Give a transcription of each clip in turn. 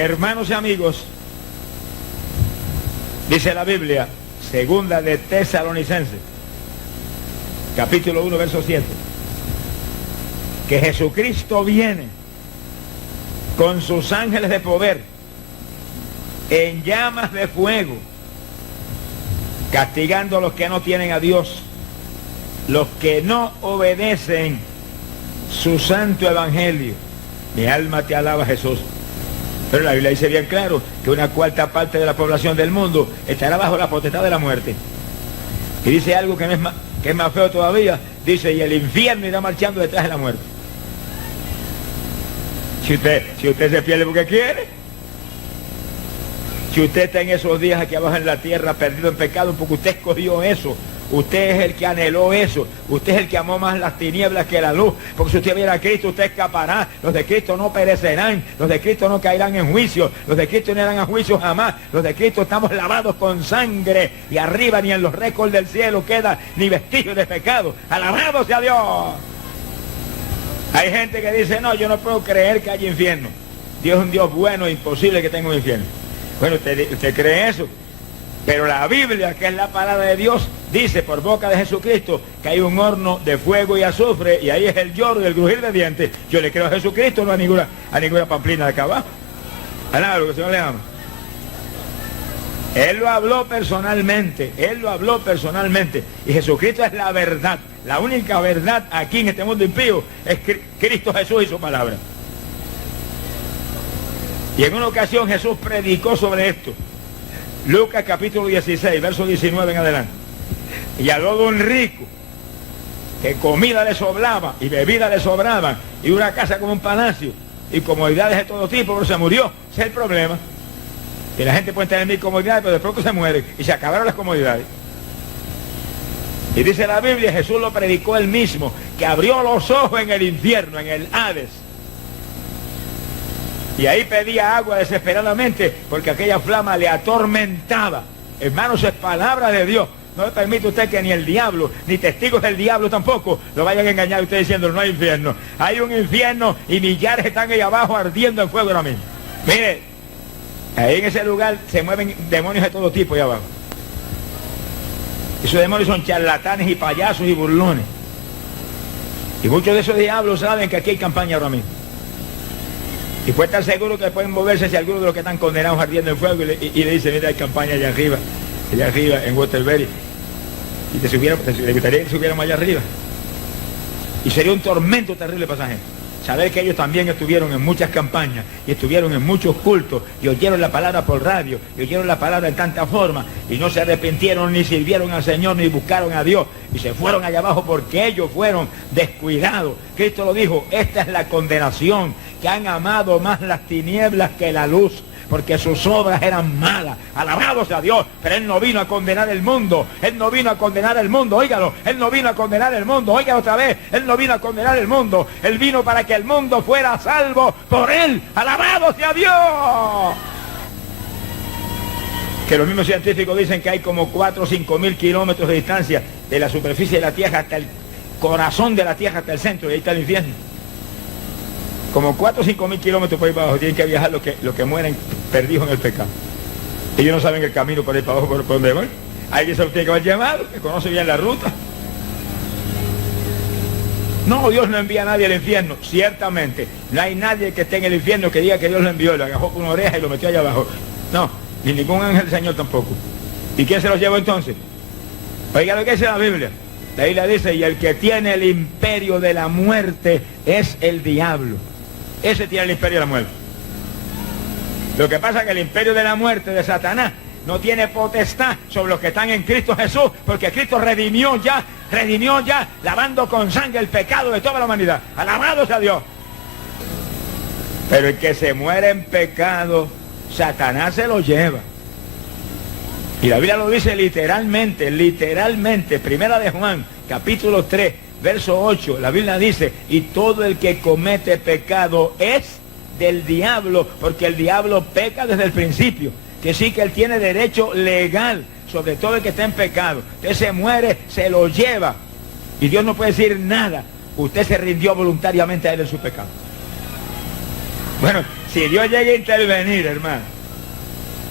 Hermanos y amigos, dice la Biblia, segunda de Tesalonicenses, capítulo 1, verso 7, que Jesucristo viene con sus ángeles de poder en llamas de fuego, castigando a los que no tienen a Dios, los que no obedecen su santo evangelio. Mi alma te alaba, Jesús. Pero la Biblia dice bien claro que una cuarta parte de la población del mundo estará bajo la potestad de la muerte. Y dice algo que es más feo todavía. Dice, y el infierno irá marchando detrás de la muerte. Si usted se pierde porque quiere, si usted está en esos días aquí abajo en la tierra perdido en pecado porque usted escogió eso, usted es el que anheló eso, usted es el que amó más las tinieblas que la luz, porque si usted viera a Cristo usted escapará. Los de Cristo no perecerán, los de Cristo no caerán en juicio, los de Cristo no irán a juicio jamás, los de Cristo estamos lavados con sangre y arriba ni en los récords del cielo queda ni vestigio de pecado. ¡Alabado sea Dios! Hay gente que dice, no, yo no puedo creer que haya infierno. Dios es un Dios bueno, imposible que tenga un infierno. Bueno, usted cree eso, pero la Biblia, que es la palabra de Dios, dice por boca de Jesucristo que hay un horno de fuego y azufre, y ahí es el lloro y el crujir de dientes. Yo le creo a Jesucristo, no a ninguna pamplina de acá abajo. A nada, lo que el Señor le ama. Él lo habló personalmente, y Jesucristo es la verdad. La única verdad aquí en este mundo impío es Cristo Jesús y su palabra. Y en una ocasión Jesús predicó sobre esto. Lucas capítulo 16, verso 19 en adelante. Y habló de un rico que comida le sobraba y bebida le sobraba y una casa como un palacio y comodidades de todo tipo, pero se murió. Ese es el problema. Que la gente puede tener mil comodidades, pero de pronto se muere y se acabaron las comodidades. Y dice la Biblia, Jesús lo predicó él mismo, que abrió los ojos en el infierno, en el Hades. Y ahí pedía agua desesperadamente porque aquella flama le atormentaba. Hermanos, es palabra de Dios. No le permite usted que ni el diablo, ni testigos del diablo tampoco, lo vayan a engañar a usted diciendo no hay infierno. Hay un infierno y millares están ahí abajo ardiendo en fuego ahora mismo. Mire, ahí en ese lugar se mueven demonios de todo tipo ahí abajo. Esos demonios son charlatanes y payasos y burlones. Y muchos de esos diablos saben que aquí hay campaña ahora mismo. Y puede estar seguro que pueden moverse si alguno de los que están condenados ardiendo en fuego y le dice, mira, hay campaña allá arriba en Waterbury. Y te gustaría que subiéramos allá arriba. Y sería un tormento terrible para esa gente. Saber que ellos también estuvieron en muchas campañas y estuvieron en muchos cultos y oyeron la palabra por radio y oyeron la palabra en tanta forma y no se arrepintieron ni sirvieron al Señor ni buscaron a Dios y se fueron allá abajo porque ellos fueron descuidados. Cristo lo dijo, esta es la condenación, que han amado más las tinieblas que la luz, porque sus obras eran malas. Alabado sea Dios, pero Él no vino a condenar el mundo. Él no vino a condenar el mundo, óigalo. Él no vino a condenar el mundo, óigalo otra vez. Él no vino a condenar el mundo. Él vino para que el mundo fuera salvo por Él. Alabado sea Dios. Que los mismos científicos dicen que hay como 4 o 5 mil kilómetros de distancia de la superficie de la Tierra hasta el corazón de la Tierra, hasta el centro, y ahí está el infierno. Como 4 o 5 mil kilómetros por ahí para abajo tienen que viajar los que mueren perdidos en el pecado. Ellos no saben el camino por ahí para abajo, por donde van. Alguien se los tiene que haber llamado, que conoce bien la ruta. No, Dios no envía a nadie al infierno, ciertamente. No hay nadie que esté en el infierno que diga que Dios lo envió, lo agarró con una oreja y lo metió allá abajo. No, ni ningún ángel del Señor tampoco. ¿Y quién se los llevó entonces? Oiga lo que dice la Biblia. La Biblia dice, y el que tiene el imperio de la muerte es el diablo. Ese tiene el imperio de la muerte. Lo que pasa es que el imperio de la muerte de Satanás no tiene potestad sobre los que están en Cristo Jesús, porque Cristo redimió ya, lavando con sangre el pecado de toda la humanidad. Alabado sea Dios. Pero el que se muere en pecado, Satanás se lo lleva. Y la Biblia lo dice literalmente, primera de Juan, capítulo 3, verso 8, la Biblia dice, y todo el que comete pecado es del diablo, porque el diablo peca desde el principio, que sí que él tiene derecho legal sobre todo el que está en pecado. Usted se muere, se lo lleva, y Dios no puede decir nada. Usted se rindió voluntariamente a él en su pecado. Bueno, Si Dios llega a intervenir, hermano,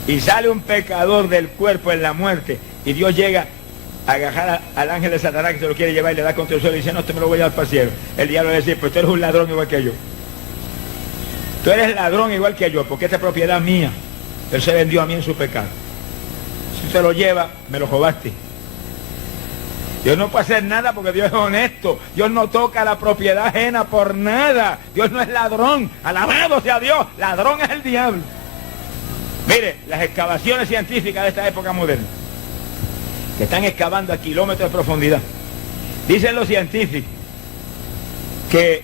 y sale un pecador del cuerpo en la muerte, y Dios llega a agarrar al ángel de Satanás que se lo quiere llevar y le da contra el suelo y dice, no, te me lo voy a llevar para el cielo. El diablo le dice, pues tú eres un ladrón igual que yo. Tú eres ladrón igual que yo, porque esta es propiedad mía. Él se vendió a mí en su pecado. Si te lo lleva, me lo robaste. Dios no puede hacer nada porque Dios es honesto. Dios no toca la propiedad ajena por nada. Dios no es ladrón. Alabado sea Dios. Ladrón es el diablo. Mire, las excavaciones científicas de esta época moderna, que están excavando a kilómetros de profundidad, dicen los científicos que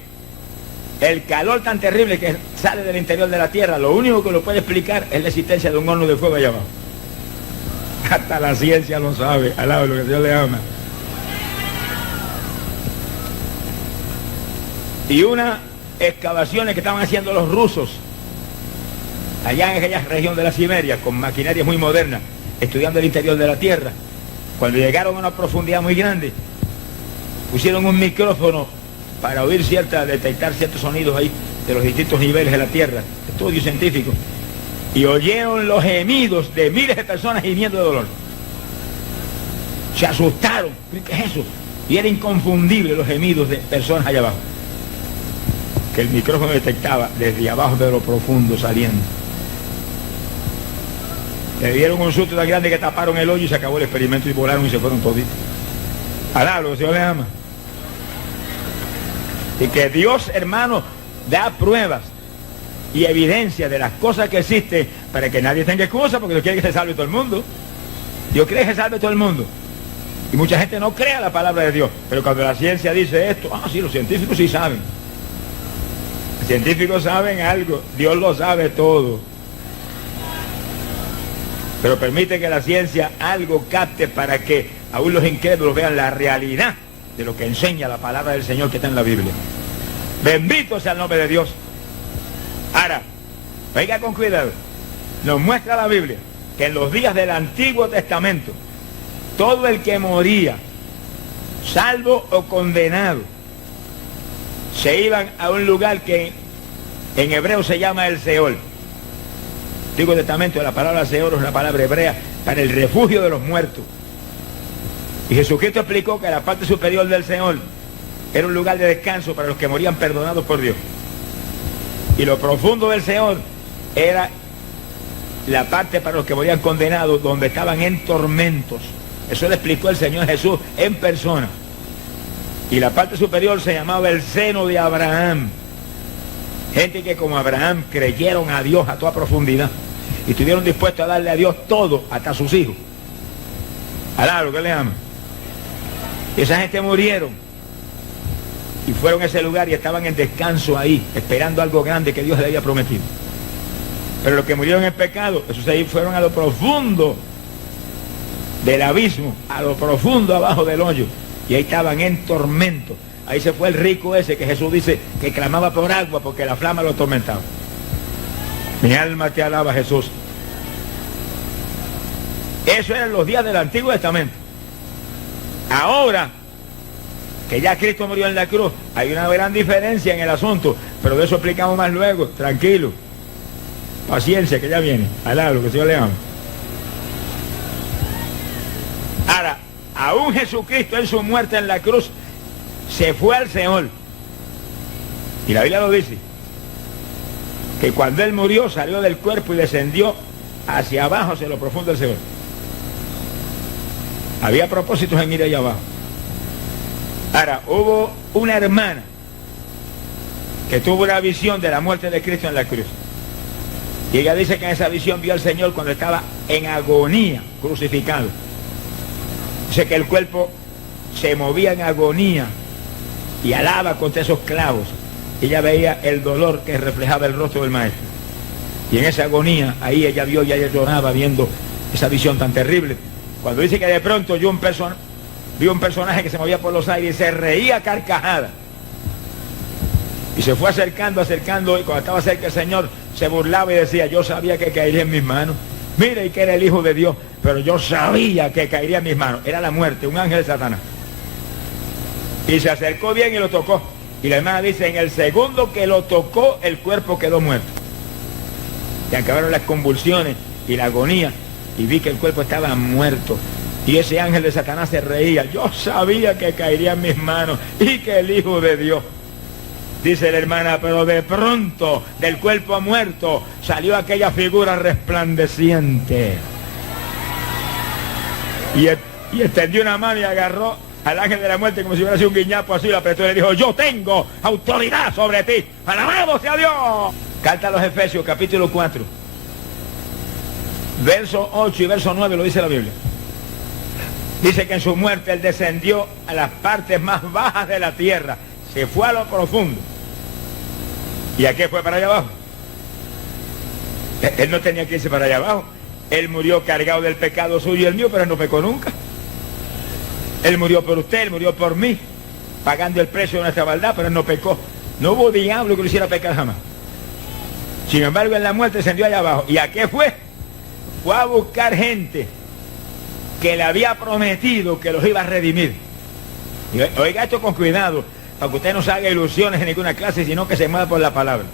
el calor tan terrible que sale del interior de la Tierra, lo único que lo puede explicar es la existencia de un horno de fuego allá abajo. Hasta la ciencia lo sabe, al lado de lo que Dios le ama. Y unas excavaciones que estaban haciendo los rusos allá en aquella región de la Siberia, con maquinaria muy moderna, estudiando el interior de la Tierra, cuando llegaron a una profundidad muy grande, pusieron un micrófono para oír detectar ciertos sonidos ahí de los distintos niveles de la Tierra, estudio científico, y oyeron los gemidos de miles de personas gimiendo de dolor. Se asustaron. ¿Qué es eso? Y era inconfundible los gemidos de personas allá abajo, que el micrófono detectaba desde abajo de lo profundo saliendo. Le dieron un susto tan grande que taparon el hoyo y se acabó el experimento y volaron y se fueron toditos. Alabado, el Señor le ama. Y que Dios, hermano, da pruebas y evidencia de las cosas que existen para que nadie tenga excusa, porque Dios quiere que se salve todo el mundo. Dios quiere que se salve todo el mundo. Y mucha gente no crea la palabra de Dios. Pero cuando la ciencia dice esto, sí, los científicos sí saben. Los científicos saben algo, Dios lo sabe todo. Pero permite que la ciencia algo capte para que aún los incrédulos vean la realidad de lo que enseña la palabra del Señor que está en la Biblia. Bendito sea el nombre de Dios. Ahora, oiga con cuidado. Nos muestra la Biblia que en los días del Antiguo Testamento, todo el que moría, salvo o condenado, se iban a un lugar que en hebreo se llama el Seol. Antiguo Testamento, la palabra Seol es una palabra hebrea para el refugio de los muertos. Y Jesucristo explicó que la parte superior del Seol era un lugar de descanso para los que morían perdonados por Dios. Y lo profundo del Seol era la parte para los que morían condenados, donde estaban en tormentos. Eso le explicó el Señor Jesús en persona. Y la parte superior se llamaba el seno de Abraham. Gente que como Abraham creyeron a Dios a toda profundidad y estuvieron dispuestos a darle a Dios todo, hasta a sus hijos. Alá, lo que le ama. Y esa gente murieron y fueron a ese lugar y estaban en descanso ahí, esperando algo grande que Dios les había prometido. Pero los que murieron en pecado, esos ahí fueron a lo profundo del abismo, a lo profundo abajo del hoyo, y ahí estaban en tormento. Ahí se fue el rico ese que Jesús dice que clamaba por agua porque la flama lo atormentaba. Mi alma te alaba, Jesús. Eso eran los días del Antiguo Testamento. Ahora que ya Cristo murió en la cruz, hay una gran diferencia en el asunto, pero de eso explicamos más luego. Tranquilo, paciencia, que ya viene. Alá, lo que el Señor le ama. Ahora, aún Jesucristo en su muerte en la cruz se fue al Seol. Y la Biblia lo dice, que cuando Él murió salió del cuerpo y descendió hacia abajo, hacia lo profundo del Seol. Había propósitos en ir allá abajo. Ahora, hubo una hermana que tuvo una visión de la muerte de Cristo en la cruz. Y ella dice que en esa visión vio al Señor cuando estaba en agonía, crucificado. Dice que el cuerpo se movía en agonía y alaba contra esos clavos. Ella veía el dolor que reflejaba el rostro del Maestro. Y en esa agonía, ahí ella vio y ella lloraba viendo esa visión tan terrible. Cuando dice que de pronto vio un personaje que se movía por los aires y se reía a carcajada. Y se fue acercando, y cuando estaba cerca el Señor se burlaba y decía, yo sabía que caería en mis manos. Mire, y que era el Hijo de Dios, pero yo sabía que caería en mis manos. Era la muerte, un ángel de Satanás. Y se acercó bien y lo tocó. Y la hermana dice, en el segundo que lo tocó, el cuerpo quedó muerto. Se acabaron las convulsiones y la agonía y vi que el cuerpo estaba muerto. Y ese ángel de Satanás se reía. Yo sabía que caería en mis manos y que el Hijo de Dios. Dice la hermana, pero de pronto del cuerpo muerto salió aquella figura resplandeciente. Y extendió una mano y agarró al ángel de la muerte como si hubiera sido un guiñapo así, lo apretó y le dijo, yo tengo autoridad sobre ti. ¡Alabado sea Dios! Carta a los Efesios, capítulo 4. Verso 8 y verso 9 lo dice la Biblia. Dice que en su muerte él descendió a las partes más bajas de la tierra. Se fue a lo profundo. ¿Y a qué fue para allá abajo? Él no tenía que irse para allá abajo. Él murió cargado del pecado suyo y el mío, pero él no pecó nunca. Él murió por usted, él murió por mí, pagando el precio de nuestra maldad, pero él no pecó. No hubo diablo que lo hiciera pecar jamás. Sin embargo, en la muerte descendió allá abajo. ¿Y a qué fue? Fue a buscar gente que le había prometido que los iba a redimir. Y oiga esto con cuidado, para que usted no se haga ilusiones en ninguna clase, sino que se mueva por la palabra.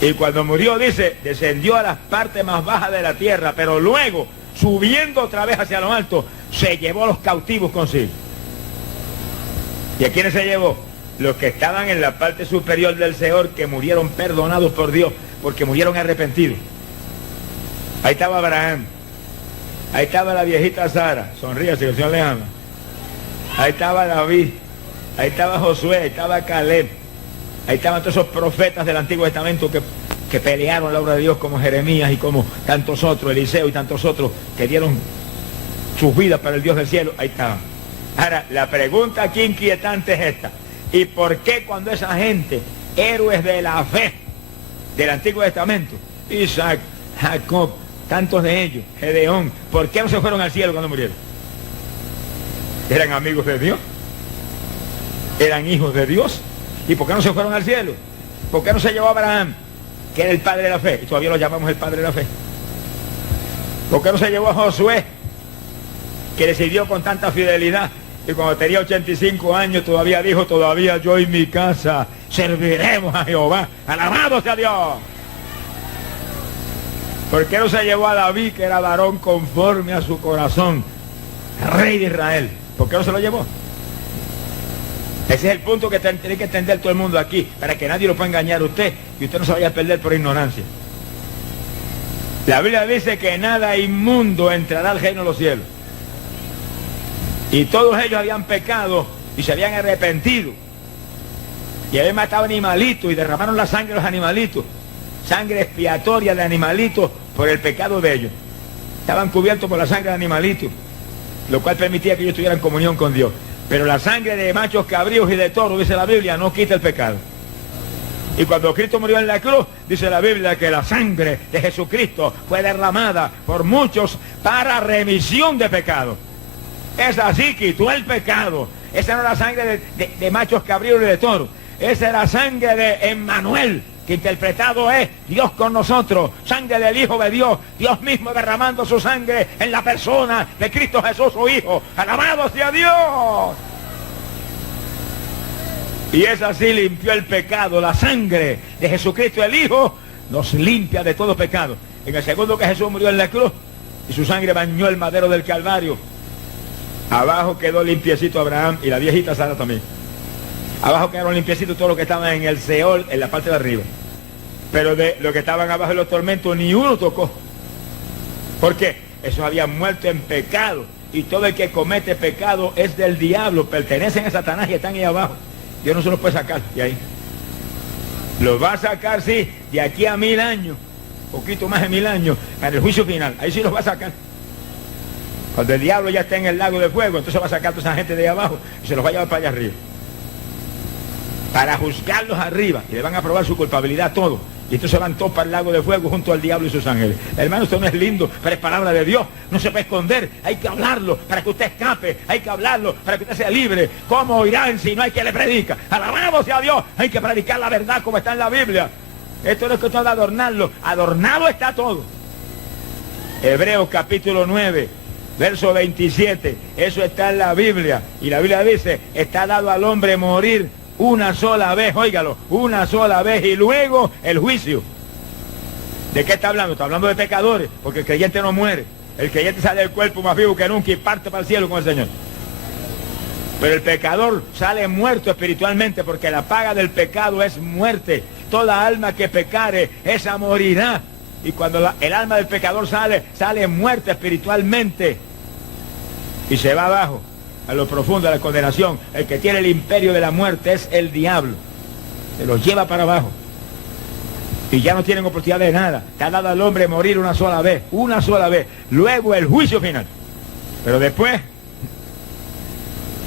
Y cuando murió, dice, descendió a las partes más bajas de la tierra, pero luego, subiendo otra vez hacia lo alto, se llevó a los cautivos consigo. ¿Y a quiénes se llevó? Los que estaban en la parte superior del Seol, que murieron perdonados por Dios, porque murieron arrepentidos. Ahí estaba Abraham. Ahí estaba la viejita Sara. Sonríase, que el Señor le ama. Ahí estaba David. Ahí estaba Josué. Ahí estaba Caleb. Ahí estaban todos esos profetas del Antiguo Testamento que pelearon la obra de Dios, como Jeremías y como tantos otros, Eliseo y tantos otros, que dieron sus vidas para el Dios del cielo. Ahí estaban. Ahora, la pregunta aquí inquietante es esta. ¿Y por qué cuando esa gente, héroes de la fe del Antiguo Testamento, Isaac, Jacob, tantos de ellos, Gedeón, ¿por qué no se fueron al cielo cuando murieron? ¿Eran amigos de Dios? ¿Eran hijos de Dios? ¿Y por qué no se fueron al cielo? ¿Por qué no se llevó a Abraham, que era el padre de la fe? Y todavía lo llamamos el padre de la fe. ¿Por qué no se llevó a Josué, que le sirvió con tanta fidelidad? Y cuando tenía 85 años todavía dijo, todavía yo y mi casa serviremos a Jehová. ¡Alabado sea Dios! ¿Por qué no se llevó a David, que era varón conforme a su corazón, rey de Israel? ¿Por qué no se lo llevó? Ese es el punto que tiene que entender todo el mundo aquí, para que nadie lo pueda engañar a usted y usted no se vaya a perder por ignorancia. La Biblia dice que nada inmundo entrará al reino de los cielos. Y todos ellos habían pecado y se habían arrepentido. Y habían matado animalitos y derramaron la sangre de los animalitos. Sangre expiatoria de animalitos por el pecado de ellos. Estaban cubiertos por la sangre de animalitos, lo cual permitía que ellos tuvieran comunión con Dios. Pero la sangre de machos cabríos y de toros, dice la Biblia, no quita el pecado. Y cuando Cristo murió en la cruz, dice la Biblia que la sangre de Jesucristo fue derramada por muchos para remisión de pecado. Es así, quitó el pecado. Esa no era la sangre de machos cabríos y de toros. Esa era la sangre de Emmanuel, que interpretado es Dios con nosotros, sangre del Hijo de Dios, Dios mismo derramando su sangre en la persona de Cristo Jesús, su Hijo. ¡Alabado sea Dios! Y es así limpió el pecado. La sangre de Jesucristo el Hijo nos limpia de todo pecado. En el segundo que Jesús murió en la cruz y su sangre bañó el madero del Calvario, abajo quedó limpiecito Abraham y la viejita Sara también. Abajo quedaron limpiecitos todos los que estaban en el Seol, en la parte de arriba. Pero de los que estaban abajo de los tormentos, ni uno tocó. ¿Por qué? Esos habían muerto en pecado. Y todo el que comete pecado es del diablo, pertenecen a Satanás y están ahí abajo. Dios no se los puede sacar de ahí. Los va a sacar, sí, de aquí a 1000 años, poquito más de 1000 años, para el juicio final. Ahí sí los va a sacar. Cuando el diablo ya está en el lago de fuego, entonces va a sacar a toda esa gente de ahí abajo y se los va a llevar para allá arriba. Para juzgarlos arriba, y le van a probar su culpabilidad todo. Y entonces van todos para el lago de fuego junto al diablo y sus ángeles. Hermano, esto no es lindo, pero es palabra de Dios. No se puede esconder, hay que hablarlo para que usted escape, hay que hablarlo para que usted sea libre. ¿Cómo oirán si no hay quien le predica? Alabado sea Dios, hay que predicar la verdad como está en la Biblia. Esto no es cuestión de adornarlo, adornado está todo. Hebreos capítulo 9, verso 27, eso está en la Biblia. Y la Biblia dice, está dado al hombre morir una sola vez, óigalo, una sola vez, y luego el juicio. ¿De qué está hablando? Está hablando de pecadores, porque el creyente no muere. El creyente sale del cuerpo más vivo que nunca y parte para el cielo con el Señor. Pero el pecador sale muerto espiritualmente, porque la paga del pecado es muerte. Toda alma que pecare, esa morirá. Y cuando el alma del pecador sale muerta espiritualmente y se va abajo, a lo profundo de la condenación. El que tiene el imperio de la muerte es el diablo. Se los lleva para abajo. Y ya no tienen oportunidad de nada. Te ha dado al hombre morir una sola vez. Luego el juicio final. Pero después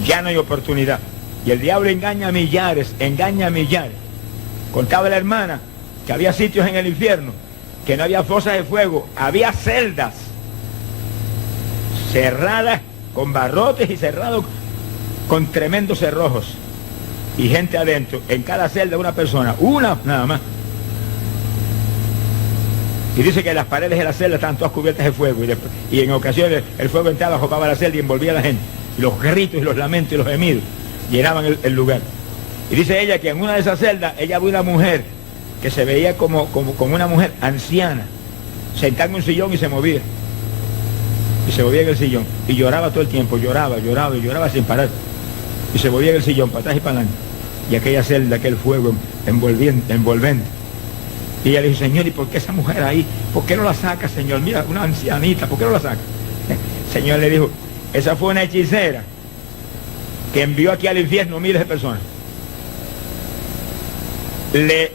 ya no hay oportunidad. Y el diablo engaña a millares. Contaba la hermana que había sitios en el infierno, que no había fosas de fuego, había celdas cerradas con barrotes y cerrados con tremendos cerrojos. Y gente adentro, en cada celda una persona, una nada más. Y dice que las paredes de la celda estaban todas cubiertas de fuego, y en ocasiones el fuego entraba, jopaba la celda y envolvía a la gente. Y los gritos y los lamentos y los gemidos llenaban el lugar. Y dice ella que en una de esas celdas ella vio una mujer que se veía como una mujer anciana, sentada en un sillón y se movía. Y se movía en el sillón. Y lloraba todo el tiempo, lloraba sin parar. Y se movía en el sillón, para atrás y para adelante. Y aquella celda, aquel fuego envolvente. Y ella le dijo, Señor, ¿y por qué esa mujer ahí? ¿Por qué no la saca, Señor? Mira, una ancianita, ¿por qué no la saca? El Señor le dijo, esa fue una hechicera que envió aquí al infierno miles de personas. Le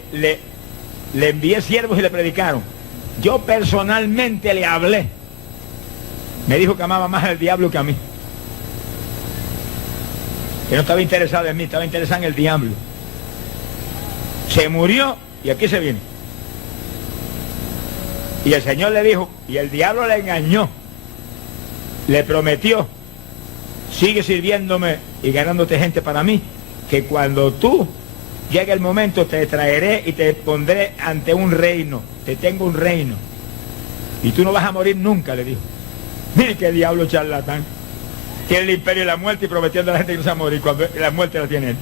envié siervos y le predicaron. Yo personalmente le hablé. Me dijo que amaba más al diablo que a mí. Que no estaba interesado en mí, estaba interesado en el diablo. Se murió y aquí se viene. Y el Señor le dijo, y el diablo le engañó. Le prometió, sigue sirviéndome y ganándote gente para mí, que cuando tú llegue el momento te traeré y te pondré ante un reino. Te tengo un reino. Y tú no vas a morir nunca, le dijo. Mire qué diablo charlatán. Tiene el imperio de la muerte y prometiendo a la gente que no se va a morir cuando la muerte la tiene él.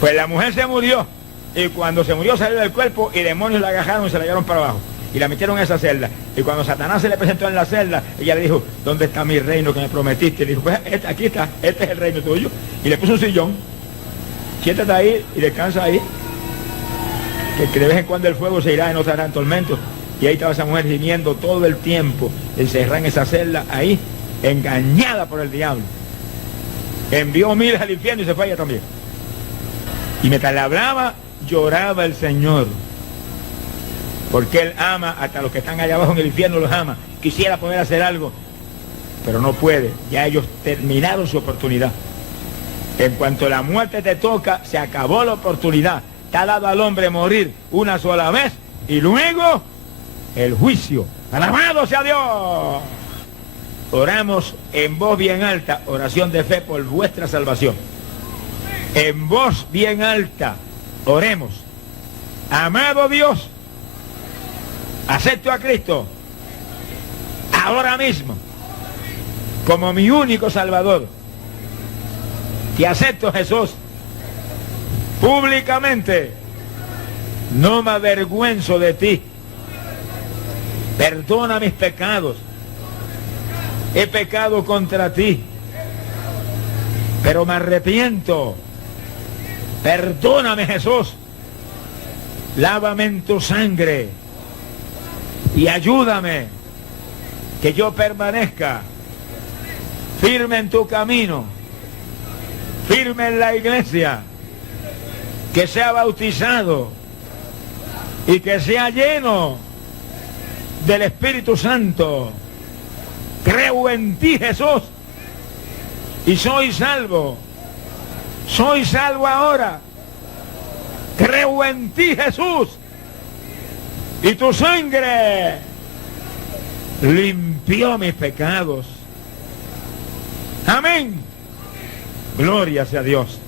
Pues la mujer se murió. Y cuando se murió salió del cuerpo y demonios la agarraron y se la llevaron para abajo. Y la metieron en esa celda. Y cuando Satanás se le presentó en la celda, ella le dijo, ¿dónde está mi reino que me prometiste? Y le dijo, pues aquí está, este es el reino tuyo. Y le puso un sillón. Siéntate ahí y descansa ahí. Que de vez en cuando el fuego se irá y no se harán tormentos. Y ahí estaba esa mujer gimiendo todo el tiempo, encerrada en esa celda, ahí, engañada por el diablo. Envió miles al infierno y se fue ella también. Y mientras le hablaba, lloraba el Señor. Porque Él ama hasta los que están allá abajo en el infierno, los ama. Quisiera poder hacer algo, pero no puede. Ya ellos terminaron su oportunidad. En cuanto la muerte te toca, se acabó la oportunidad. Te ha dado al hombre morir una sola vez y luego el juicio. ¡Alabado sea Dios! Oramos en voz bien alta, oración de fe por vuestra salvación. En voz bien alta, oremos. Amado Dios, acepto a Cristo ahora mismo como mi único Salvador. Te acepto, Jesús, públicamente. No me avergüenzo de ti. Perdona mis pecados. He pecado contra ti, pero me arrepiento. Perdóname, Jesús. Lávame en tu sangre y ayúdame que yo permanezca firme en tu camino, firme en la iglesia, que sea bautizado y que sea lleno del Espíritu Santo. Creo en ti, Jesús, y soy salvo. Soy salvo ahora. Creo en ti, Jesús, y tu sangre limpió mis pecados. Amén. Gloria sea a Dios.